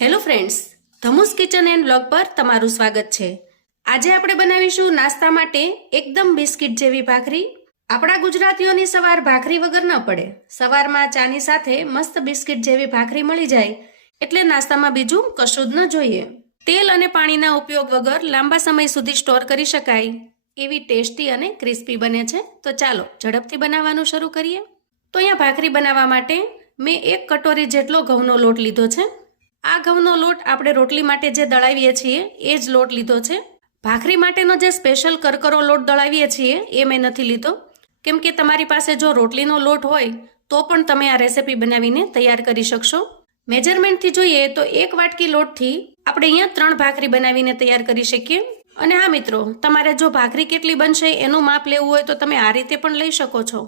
Hello friends, Dhamus kitchen and blog પર તમારું સ્વાગત છે। આજે આપણે બનાવીશું નાસ્તા માટે એકદમ બિસ્કિટ જેવી ભાખરી। આપણા ગુજરાતીઓની સવાર ભાખરી વગર ન પડે। સવારમાં ચાની સાથે મસ્ત બિસ્કિટ જેવી ભાખરી મળી જાય એટલે નાસ્તામાં બીજું કશું જ ન જોઈએ। તેલ અને પાણીના ઉપયોગ વગર લાંબા સમય સુધી સ્ટોર કરી શકાય એવી ટેસ્ટી અને ક્રિસ્પી બને છે। તો ચાલો ઝડપથી બનાવવાનું શરૂ કરીએ। તો અહીંયા ભાખરી બનાવવા માટે મેં 1 કટોરી જેટલો ઘઉંનો લોટ લીધો છે। આ ઘઉંનો લોટ આપણે રોટલી માટે જે દળાવીએ છીએ એ જ લોટ લીધો છે। ભાખરી માટેનો જે સ્પેશિયલ કરકરો લોટ દળાવીએ છીએ એ મેં નથી લીધો, કેમ કે તમારી પાસે જો રોટલીનો લોટ હોય તો પણ તમે આ રેસીપી બનાવીને તૈયાર કરી શકશો। મેજરમેન્ટથી જોઈએ તો 1 વાટકી લોટથી આપણે અહીંયા 3 ભાખરી બનાવીને તૈયાર કરી શકીએ। અને હા મિત્રો, તમારે જો ભાખરી કેટલી બનશે એનું માપ લેવું હોય તો તમે આ રીતે પણ લઈ શકો છો।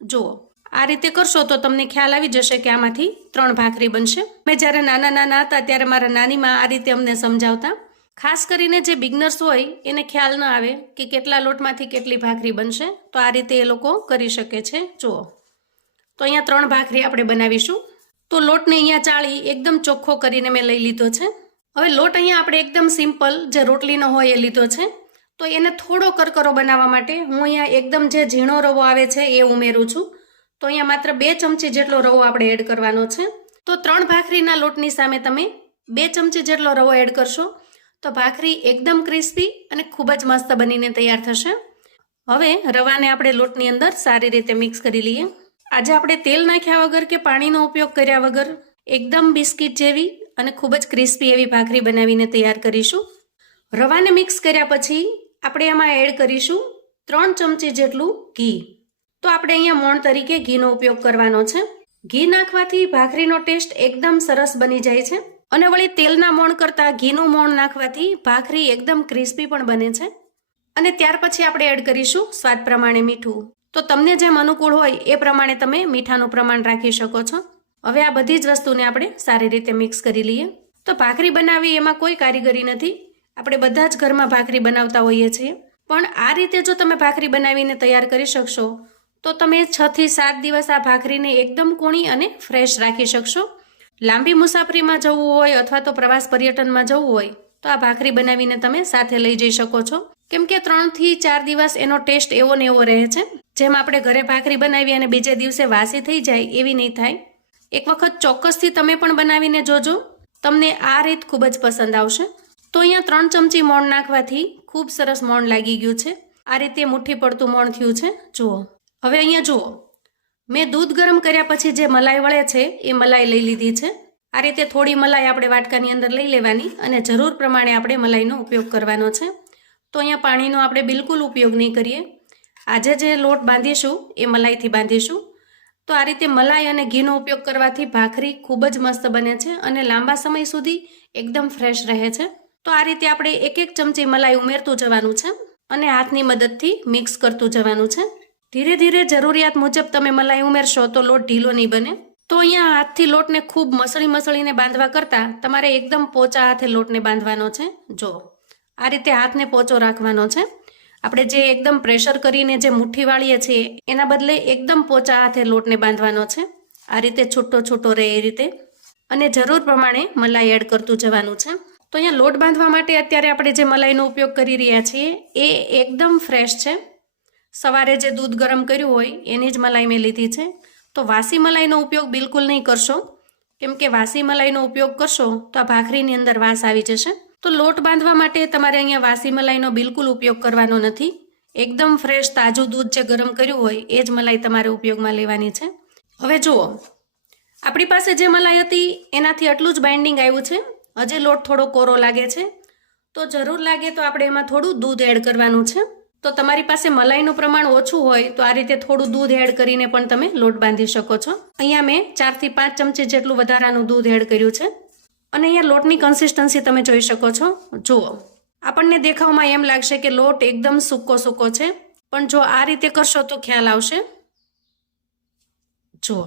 જુઓ, આ રીતે કરશો તો તમને ખ્યાલ આવી જશે કે આમાંથી 3 ભાખરી બનશે। મેં જ્યારે નાના હતા ત્યારે મારા નાનીમાં આ રીતે અમને સમજાવતા। ખાસ કરીને જે બિગનર્સ હોય એને ખ્યાલ ન આવે કે કેટલા લોટમાંથી કેટલી ભાખરી બનશે, તો આ રીતે એ લોકો કરી શકે છે। જુઓ, તો અહીંયા 3 ભાખરી આપણે બનાવીશું। તો લોટને અહીંયા ચાળી એકદમ ચોખ્ખો કરીને મેં લઈ લીધો છે। હવે લોટ અહીંયા આપણે એકદમ સિમ્પલ જે રોટલીનો હોય એ લીધો છે। તો એને થોડો કરકરો બનાવવા માટે હું અહીંયા એકદમ જે ઝીણો રવો આવે છે એ ઉમેરું છું। તો અહીંયા માત્ર 2 ચમચી જેટલો રવો આપણે એડ કરવાનો છે। તો 3 ભાખરીના લોટની સામે તમે 2 ચમચી જેટલો રવો એડ કરશો તો ભાખરી એકદમ ક્રિસ્પી અને ખૂબ જ મસ્ત બનીને તૈયાર થશે। હવે રવાને આપણે લોટની અંદર સારી રીતે મિક્સ કરી લઈએ। આજે આપણે તેલ નાખ્યા વગર કે પાણીનો ઉપયોગ કર્યા વગર એકદમ બિસ્કિટ જેવી અને ખૂબ જ ક્રિસ્પી એવી ભાખરી બનાવીને તૈયાર કરીશું। રવાને મિક્સ કર્યા પછી આપણે એમાં એડ કરીશું 3 ચમચી જેટલું ઘી। તો આપણે અહીંયા મોણ તરીકે ઘીનો ઉપયોગ કરવાનો છે। ઘી નાખવાથી ભાખરીનો ટેસ્ટ એકદમ સરસ બની જાય છે અને વળી તેલના મોણ કરતાં ઘીનું મોણ નાખવાથી ભાખરી એકદમ ક્રિસ્પી પણ બને છે। અને ત્યાર પછી આપણે એડ કરીશું સ્વાદ પ્રમાણે મીઠું। તો તમને જેમ અનુકૂળ હોય એ પ્રમાણે તમે મીઠાનું પ્રમાણ રાખી શકો છો। હવે આ બધી જ વસ્તુને આપણે સારી રીતે મિક્સ કરી લઈએ। તો ભાખરી બનાવવી એમાં કોઈ કારીગરી નથી, આપણે બધા જ ઘરમાં ભાખરી બનાવતા હોઈએ છીએ, પણ આ રીતે જો તમે ભાખરી બનાવીને તૈયાર કરી શકશો તો તમે 6 થી 7 દિવસ આ ભાખરીને એકદમ કૂણી અને ફ્રેશ રાખી શકશો। લાંબી મુસાફરીમાં જવું હોય અથવા તો પ્રવાસ પર્યટનમાં જવું હોય તો આ ભાખરી બનાવીને તમે સાથે લઈ જઈ શકો છો, કેમ કે 3 થી 4 દિવસ એનો ટેસ્ટ એવો ને એવો રહે છે। જેમ આપણે ઘરે ભાખરી બનાવી અને બીજે દિવસે વાસી થઈ જાય એવી નહીં થાય। એક વખત ચોક્કસથી તમે પણ બનાવીને જોજો, તમને આ રીત ખૂબ જ પસંદ આવશે। તો અહીંયા 3 ચમચી મોણ નાખવાથી ખૂબ સરસ મોણ લાગી ગયું છે। આ રીતે મુઠ્ઠી પડતું મોણ થયું છે। જુઓ, હવે અહીંયા જુઓ, મેં દૂધ ગરમ કર્યા પછી જે મલાઈ વળે છે એ મલાઈ લઈ લીધી છે। આ રીતે થોડી મલાઈ આપણે વાટકાની અંદર લઈ લેવાની અને જરૂર પ્રમાણે આપણે મલાઈનો ઉપયોગ કરવાનો છે। તો અહીંયા પાણીનો આપણે બિલકુલ ઉપયોગ નહીં કરીએ। આજે જે લોટ બાંધીશું એ મલાઈથી બાંધીશું। તો આ રીતે મલાઈ અને ઘીનો ઉપયોગ કરવાથી ભાખરી ખૂબ જ મસ્ત બને છે અને લાંબા સમય સુધી એકદમ ફ્રેશ રહે છે। તો આ રીતે આપણે 1 ચમચી મલાઈ ઉમેરતું જવાનું છે અને હાથની મદદથી મિક્સ કરતું જવાનું છે। ધીરે ધીરે જરૂરિયાત મુજબ તમે મલાઈ ઉમેરશો તો લોટ ઢીલો નહીં બને। તો અહીંયા હાથથી લોટને ખૂબ મસળીને બાંધવા કરતાં તમારે એકદમ પોચા હાથે લોટને બાંધવાનો છે। જો આ રીતે હાથને પોચો રાખવાનો છે। આપણે જે એકદમ પ્રેશર કરીને જે મુઠ્ઠી વાળીએ છીએ એના બદલે એકદમ પોચા હાથે લોટને બાંધવાનો છે। આ રીતે છૂટો રહે એ રીતે, અને જરૂર પ્રમાણે મલાઈ એડ કરતું જવાનું છે। તો અહીંયા લોટ બાંધવા માટે અત્યારે આપણે જે મલાઈનો ઉપયોગ કરી રહ્યા છીએ એ એકદમ ફ્રેશ છે। સવારે જે દૂધ ગરમ કર્યું હોય એની જ મલાઈ મેં લીધી છે। તો વાસી મલાઈનો ઉપયોગ બિલકુલ નહીં કરશો, કેમ કે વાસી મલાઈનો ઉપયોગ કરશો તો આ ભાખરીની અંદર વાસ આવી જશે। તો લોટ બાંધવા માટે તમારે અહીંયા વાસી મલાઈનો બિલકુલ ઉપયોગ કરવાનો નથી। એકદમ ફ્રેશ તાજું દૂધ જે ગરમ કર્યું હોય એ જ મલાઈ તમારે ઉપયોગમાં લેવાની છે। હવે જુઓ, આપણી પાસે જે મલાઈ હતી એનાથી આટલું જ બાઇન્ડિંગ આવ્યું છે। હજી લોટ થોડો કોરો લાગે છે, તો જરૂર લાગે તો આપણે એમાં થોડું દૂધ એડ કરવાનું છે। તો તમારી પાસે મલાઈનું પ્રમાણ ઓછું હોય તો આ રીતે થોડું દૂધ એડ કરીને પણ તમે લોટ બાંધી શકો છો। અહીંયા મેં 4 થી 5 ચમચી જેટલું વધારાનું દૂધ એડ કર્યું છે અને અહીંયા લોટની કન્સિસ્ટન્સી તમે જોઈ શકો છો। જુઓ, આપણને દેખાવમાં એમ લાગશે કે લોટ એકદમ સૂકો છે, પણ જો આ રીતે કરશો તો ખ્યાલ આવશે। જુઓ,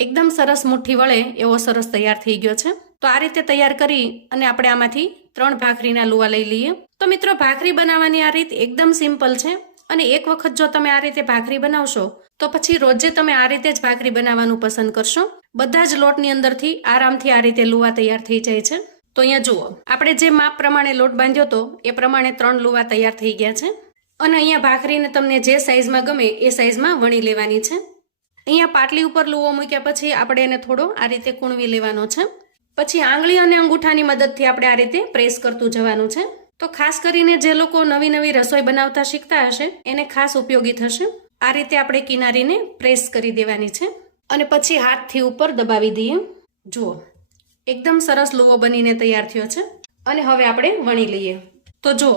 એકદમ સરસ મુઠ્ઠી વળે એવો સરસ તૈયાર થઈ ગયો છે। તો આ રીતે તૈયાર કરી અને આપણે આમાંથી 3 ભાખરીના લુવા લઈ લઈએ। તો મિત્રો, ભાખરી બનાવવાની આ રીત એકદમ સિમ્પલ છે અને એક વખત જો તમે આ રીતે ભાખરી બનાવશો તો પછી રોજે તમે આ રીતે જ ભાખરી બનાવવાનું પસંદ કરશો। બધા જ લોટની અંદરથી આરામથી આ રીતે લુવા તૈયાર થઈ જાય છે. તો અહીંયા જુઓ, આપણે જે માપ પ્રમાણે લોટ બાંધ્યો હતો એ પ્રમાણે 3 લુવા તૈયાર થઈ ગયા છે. અને અહીંયા ભાખરીને તમને જે સાઈઝમાં ગમે એ સાઈઝમાં વણી લેવાની છે. અહીંયા પાટલી ઉપર લુવો મૂક્યા પછી આપણે એને થોડો આ રીતે કૂણવી લેવાનો છે. પછી આંગળી અને અંગૂઠાની મદદથી આપણે આ રીતે પ્રેસ કરતું જવાનું છે. તો ખાસ કરીને જે લોકો નવી રસોઈ બનાવતા શીખતા હશે એને ખાસ ઉપયોગી થશે. આ રીતે આપણે કિનારીને પ્રેસ કરી દેવાની છે અને પછી હાથથી ઉપર દબાવી દઈએ. જુઓ, એકદમ સરસ લુવો બનીને તૈયાર થયો છે. અને હવે આપણે વણી લઈએ. તો જુઓ,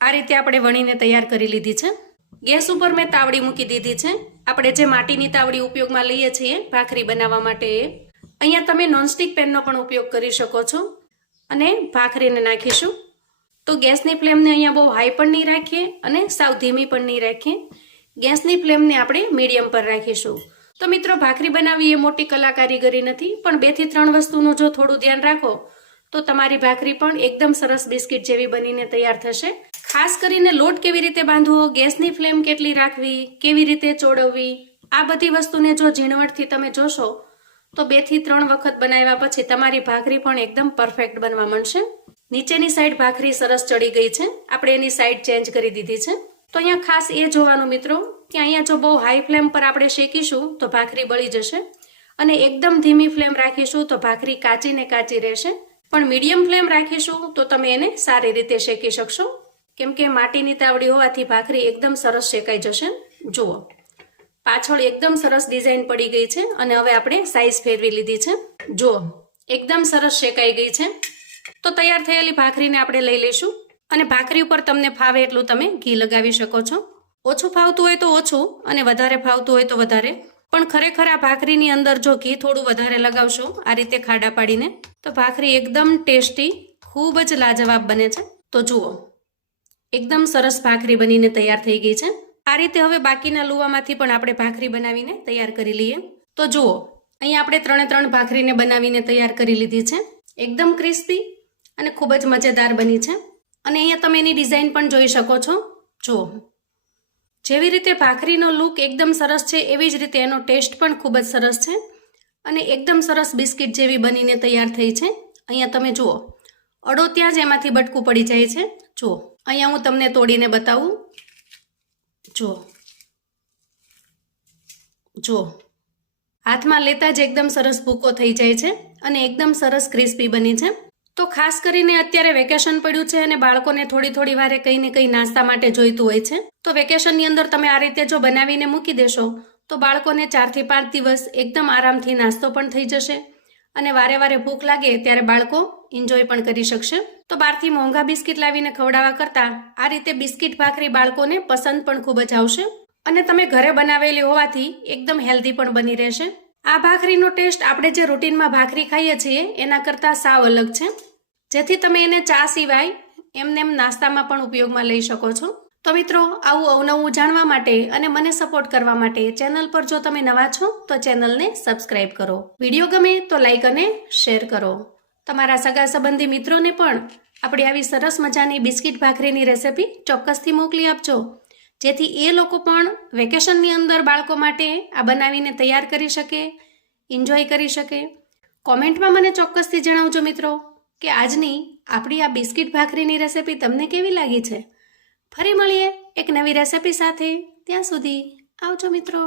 આ રીતે આપણે વણીને તૈયાર કરી લીધી છે. ગેસ ઉપર મેં તાવડી મૂકી દીધી છે. આપણે જે માટીની તાવડી ઉપયોગમાં લઈએ છીએ ભાખરી બનાવવા માટે, અહીંયા તમે નોનસ્ટિક પેનનો પણ ઉપયોગ કરી શકો છો. અને ભાખરીને નાખીશું. તો ગેસની ફ્લેમને અહીંયા બહુ હાઈ પણ નહીં રાખીએ અને સાવ ધીમી પણ નહીં રાખીએ. ગેસની ફ્લેમને આપણે મીડિયમ પર રાખીશું. તો મિત્રો, ભાખરી બનાવવી એ મોટી કલા કારીગરી નથી, પણ 2 થી 3 વસ્તુનું જો થોડું ધ્યાન રાખો તો તમારી ભાખરી પણ એકદમ સરસ બિસ્કિટ જેવી બનીને તૈયાર થશે. ખાસ કરીને લોટ કેવી રીતે બાંધવો, ગેસની ફ્લેમ કેટલી રાખવી, કેવી રીતે ચોળવવી, આ બધી વસ્તુને જો ઝીણવટથી તમે જોશો તો 2 થી 3 વખત બનાવ્યા પછી તમારી ભાખરી પણ એકદમ પરફેક્ટ બનવા માંડશે. નીચેની સાઈડ ભાખરી સરસ ચડી ગઈ છે. આપણે એની સાઈડ ચેન્જ કરી દીધી છે. તો અહીંયા ખાસ એ જોવાનું મિત્રો કે અહીંયા જો બહુ હાઈ ફ્લેમ પર આપણે શેકીશું તો ભાખરી બળી જશે અને એકદમ ધીમી ફ્લેમ રાખીશું તો ભાખરી કાચી ને કાચી રહેશે. પણ મીડિયમ ફ્લેમ રાખીશું તો તમે એને સારી રીતે શેકી શકશો, કેમ કે માટીની તાવડી હોવાથી ભાખરી એકદમ સરસ શેકાઈ જશે. જુઓ, પાછળ એકદમ સરસ ડિઝાઇન પડી ગઈ છે અને હવે આપણે સાઈઝ ફેરવી લીધી છે. જુઓ, એકદમ સરસ શેકાઈ ગઈ છે. તો તૈયાર થયેલી ભાખરીને આપણે લઈ લઈશું અને ભાખરી ઉપર તમને ફાવે એટલું તમે ઘી લગાવી શકો છો. ઓછું ફાવતું હોય તો ઓછું અને વધારે ફાવતું હોય તો વધારે. પણ ખરેખર આ ભાખરીની અંદર જો ઘી થોડું વધારે લગાવશો આ રીતે ખાડા પાડીને તો ભાખરી એકદમ ટેસ્ટી, ખૂબ જ લાજવાબ બને છે. તો જુઓ, એકદમ સરસ ભાખરી બનીને તૈયાર થઈ ગઈ છે. આ રીતે હવે બાકીના લુવામાંથી પણ આપણે ભાખરી બનાવીને તૈયાર કરી લઈએ. તો જુઓ, અહીંયા આપણે 3 ભાખરીને બનાવીને તૈયાર કરી લીધી છે. એકદમ ક્રિસ્પી અને ખૂબ જ મજેદાર બની છે. અને અહીંયા તમે એની ડિઝાઇન પણ જોઈ શકો છો. જુઓ, જેવી રીતે ભાખરીનો લુક એકદમ સરસ છે એવી જ રીતે એનો ટેસ્ટ પણ ખૂબ જ સરસ છે અને એકદમ સરસ બિસ્કિટ જેવી બનીને તૈયાર થઈ છે. અહીંયા તમે જુઓ, અડો ત્યાં જ એમાંથી બટકું પડી જાય છે. જુઓ, અહીંયા હું તમને તોડીને બતાવું. જુઓ, હાથમાં લેતા જ એકદમ સરસ ભૂકો થઈ જાય છે અને એકદમ સરસ ક્રિસ્પી બની છે. તો ખાસ કરીને અત્યારે વેકેશન પડ્યું છે અને બાળકોને થોડી વારે કંઈ ને કંઈ નાસ્તા માટે જોઈતું હોય છે. તો વેકેશનની અંદર તમે આ રીતે જો બનાવીને મૂકી દેશો તો બાળકોને 4 થી 5 દિવસ એકદમ આરામથી નાસ્તો પણ થઈ જશે અને વારે ભૂખ લાગે ત્યારે બાળકો એન્જોય પણ કરી શકશે. તો બહારથી મોંઘા બિસ્કિટ લાવીને ખવડાવવા કરતાં આ રીતે બિસ્કિટ ભાખરી બાળકોને પસંદ પણ ખૂબ જ આવશે અને તમે ઘરે બનાવેલી હોવાથી એકદમ હેલ્ધી પણ બની રહેશે. આ ભાખરીનો ટેસ્ટ આપણે જે રૂટીનમાં ભાખરી ખાઈએ છીએ એના કરતાં સાવ અલગ છે, જેથી તમે એને ચા સિવાય એમને નાસ્તામાં પણ ઉપયોગમાં લઈ શકો છો. તો મિત્રો, આવું અવનવું જાણવા માટે અને મને સપોર્ટ કરવા માટે ચેનલ પર જો તમે નવા છો તો ચેનલને સબસ્ક્રાઇબ કરો. વિડીયો ગમે તો લાઈક અને શેર કરો. તમારા સગા સંબંધી મિત્રોને પણ આપણી આવી સરસ મજાની બિસ્કિટ ભાખરીની રેસિપી ચોક્કસથી મોકલી આપજો, જેથી એ લોકો પણ વેકેશનની અંદર બાળકો માટે આ બનાવીને તૈયાર કરી શકે, એન્જોય કરી શકે. કોમેન્ટમાં મને ચોક્કસથી જણાવજો મિત્રો કે આજની આપણી આ બિસ્કિટ ભાખરીની રેસિપી તમને કેવી લાગી છે. ફરી મળીએ એક નવી રેસિપી સાથે. ત્યાં સુધી આવજો મિત્રો.